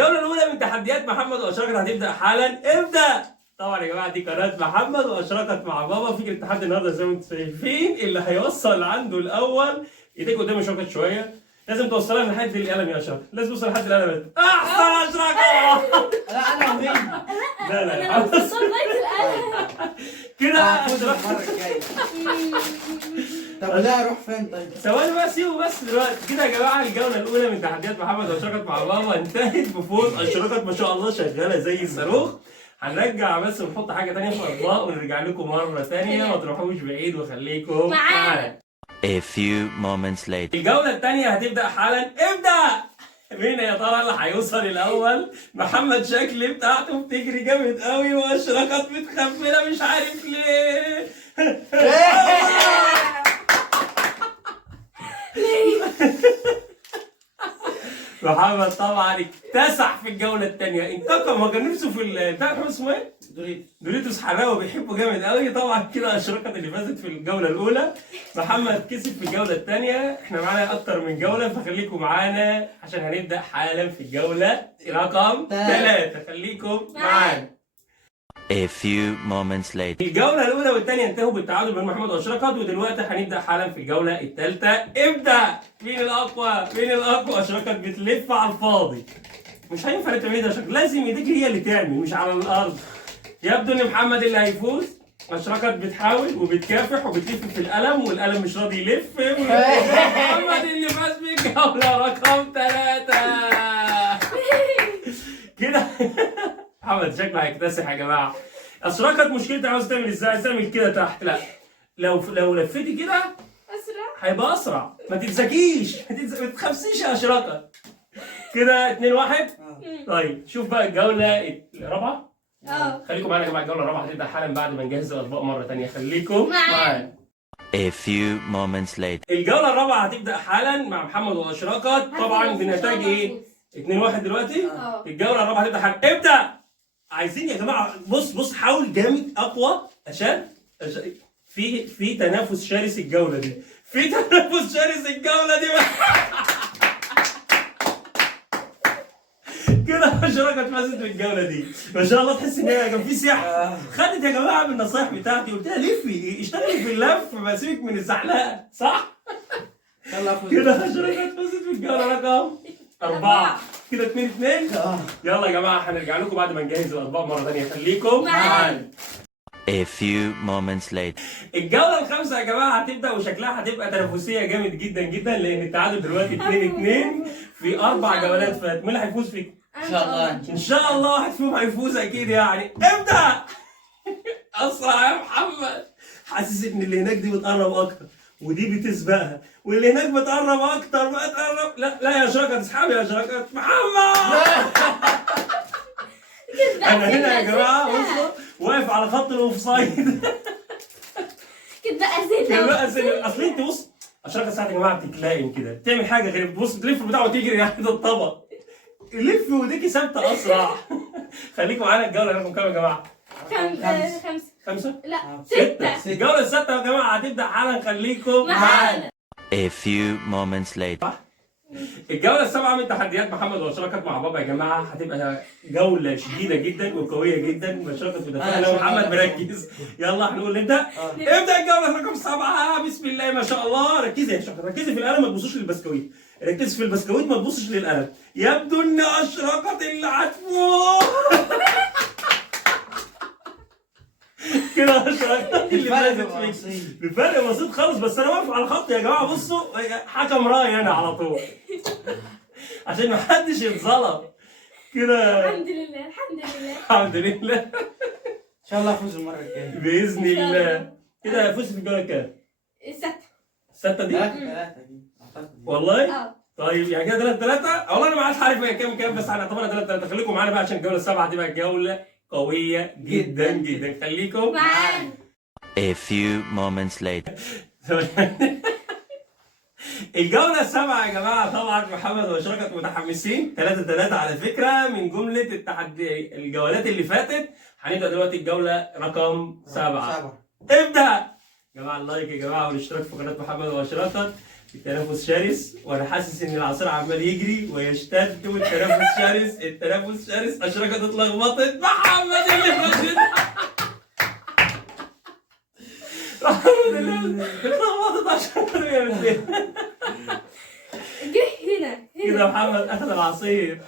الجولة الأولى من تحديات محمد وأشركت هتبدأ حالا. ابدأ. طبعا يا جماعة دي قناة محمد وأشركت مع بابا. فكرة التحدي النهارده زي ما انتم شايفين، اللي هيوصل عنده الأول ايديك قدام أشركت شوية، لازم توصلها لحد القلم يا أشركت، لازم توصل لحد القلم. أحسن أشركت. لا انا وهي. لا انا بوصل لغايه القلم كده هفوز أشركت. المره الجايه. طب لا اروح فين طيب؟ ثواني بس، سيبوا بس دلوقتي. كده يا جماعه الجوله الاولى من تحديات محمد واشركت مع بابا انتهت بفوز اشركت ما شاء الله، شغاله زي الصاروخ. هنرجع بس ونحط حاجه ثانيه في الاطباق ونرجع لكم مره ثانيه، ما تروحوش بعيد وخليكم معانا. A few moments later. الجوله الثانيه هتبدا حالا. ابدا. مين يا ترى اللي هيوصل الاول؟ محمد شكل بتاعته بتجري جامد قوي واشركت متخفله مش عارف ليه. محمد طبعا اكتسح في الجوله الثانيه، انتقم. هو كان نفسه في بتاع اسمه ايه؟ دوريتوس حراوه، بيحبه جامد قوي. طبعا كده اشركت اللي فازت في الجوله الاولى، محمد كسب في الجوله الثانيه. احنا معانا اكتر من جوله فخليكم معانا عشان هنبدا حالا في الجوله رقم 3. خليكم معانا. A few moments later. الجولة الأولى والثانية انتهوا بالتعادل بين محمد وأشركت، ودلوقتي هنبدأ حالا في الجولة الثالثة. ابدأ. مين الأقوى؟ مين الأقوى؟ أشركت بتلف على الفاضي. مش هينفع تعمل ده، أشركت لازم ايديك هي اللي تعمل مش على الأرض. يبدو إن محمد اللي هيفوز. أشركت بتحاول وبتكافح وبتلف في القلم والقلم مش راضي يلف. محمد اللي فاز بالجولة رقم 3. كده محمد شكله هيكتسح يا جماعه. اشركت مشكلتها عاوز تعمل ازاي؟ عايز تعمل كده تحت. لا، لو لفيتي كده اسرع هيبقى اسرع. ما تتزكيش، ما تتخبسيش يا اشركت. كده 2-1. طيب شوف بقى الجوله الرابعه. خليكم معانا يا جماعه. الجوله الرابعه هتبدا حالا بعد ما نجهز الاطباق مره ثانيه. خليكم معانا. A few moments later. الجوله الرابعه هتبدا حالا مع محمد واشركت، طبعا بنتائج ايه؟ 2-1 دلوقتي. الجوله الرابعه هتبدا حالا. ابدا. عايزين يا جماعه بص حاول جامد اقوى عشان في تنافس شرس الجوله دي. في تنافس شرس الجوله دي. كده اشركت فازت في الجوله دي ما شاء الله. تحس ان هي كان في سحر. خدت يا جماعه من النصايح بتاعتي، قلت لها لفي اشتغلي في اللف ما سيبك من الزحلقه، صح؟ يلا افوز. كده اشركت فازت في الجوله رقم 4. كده 2-2. يلا يا جماعه هنرجع لكم بعد ما نجهز الاطباق مره ثانيه. خليكم معانا. A few moments later. الجوله الخامسه يا جماعه هتبدا وشكلها هتبقى تنافسيه جامد جدا جدا، لان التعادل دلوقتي 2-2 في 4 جولات فاتت. مين اللي هيفوز فيكم؟ ان شاء الله. ان شاء الله واحد فيهم هيفوز اكيد يعني. ابدا. اسرع يا محمد. حاسس ان اللي هناك دي بتقرب اكتر ودي بتسبقها، واللي هناك بتقرب اكتر بقى تقرب. لا يا اشركت، اسحبي يا اشركت. محمد. انا هنا يا جماعه بصوا واقف على خط الاوفسايد. كده اسئله. اصل انت بص اشركت ساعات يا جماعه بتتلائم كده، بتعمل حاجه غير بتبص تلف بتاعه وتجري ناحيه الطبق. لف وديكي ثابته اسرع. خليكم معانا. الجوله رقم كام يا جماعه؟ 5. لا 6. الجوله السادسه يا جماعه هتبدا حالا. خليكم معانا. A few moments later. الجوله السابعه من تحديات محمد واشركت مع بابا يا جماعه هتبقى جوله شديده جدا وقويه جدا. واشركت متفائله ومحمد مركز. يلا هنقول انت. ابدا الجوله رقم 7. بسم الله ما شاء الله. ركزي يا اشركت، ركزي في القلم ما تبصوش للبسكويت. ركزي في البسكويت ما تبصش للقلم. يبدو ان اشركت اللي هتفوز. كده اشركت اللي فازت بفرق بسيط خالص. بس انا واقف على الخط يا جماعه. بصوا حكم راي انا على طول عشان ما حدش يتظلم. كده الحمد لله الحمد لله الحمد لله. ان شاء الله افوز المره الجايه باذن الله. كده فزت في الجوله كام؟ 6 دي؟ 3 والله؟ طيب يعني كده 3-3. والله انا ما عادش عارف هي كام بس هنعتبرها 3-3. خليكم معانا بقى عشان الجوله السابعه هتبقى جوله قويه جدا جدا. خليكم معانا. A few moments later. الجولة السابعة يا جماعة طبعا محمد واشركت متحمسين. 3-3 على فكرة من جملة التحدي الجولات اللي فاتت. هنبدأ دلوقتي الجولة رقم 7. ابدأ. يا جماعة اللايك يا جماعة والاشتراك في قناة محمد واشركت. التنافس شرس وانا حاسس ان العصير عمال يجري ويشتد والتنافس شرس، التنافس شرس. اشرقت اتلخبطت، محمد اللي فشل. محمد اللي اتلخبطت عشان يعمل كده. جه هنا كده محمد اخذ العصير.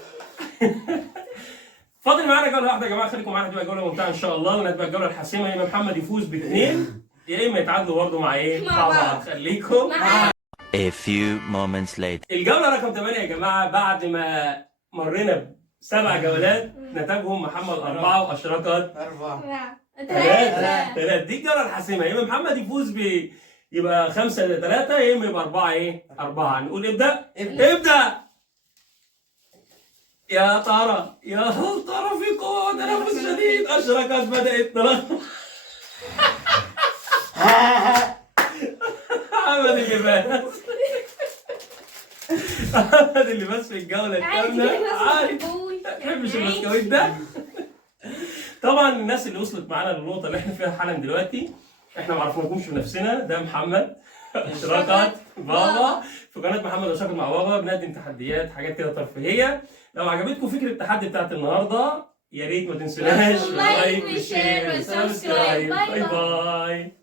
فاضل معانا جوله واحده يا جماعه، خليكم معانا، هتبقى جوله ممتعه ان شاء الله، لان هتبقى الجوله الحاسمه، يا اما محمد يفوز باثنين يا اما يتعادلوا برضه مع ايه؟ مع بعض. خليكم معانا. A few moments later. الجوله رقم 8 يا جماعه، بعد ما مرينا ب7 جولات نتائجهم محمد 4 واشرقت 4. 3. 3. دي الجوله الحاسمه، يا اما محمد يفوز يبقى 5-3 يا اما يبقى 4. نقول ابدا. يا ترى في قوه وتنافس شديد. اشرقت بدات تلخبط. محمد اللي فاز. محمد اللي فاز في الجوله الثامنه. عارف ما تحبش البسكويت ده. طبعا الناس اللي وصلت معانا للنقطه اللي احنا فيها حالا دلوقتي، احنا ما عرفناكمش بنفسنا. ده محمد، اشراقات، بابا. في قناه محمد اشراقات مع بابا بنقدم تحديات، حاجات كده ترفيهيه. لو عجبتكم فكره التحدي بتاعت النهارده، يا ريت ما تنسوناش لايك لايك وشير وشير وسبسكرايب. وسبسكرايب. باي باي باي.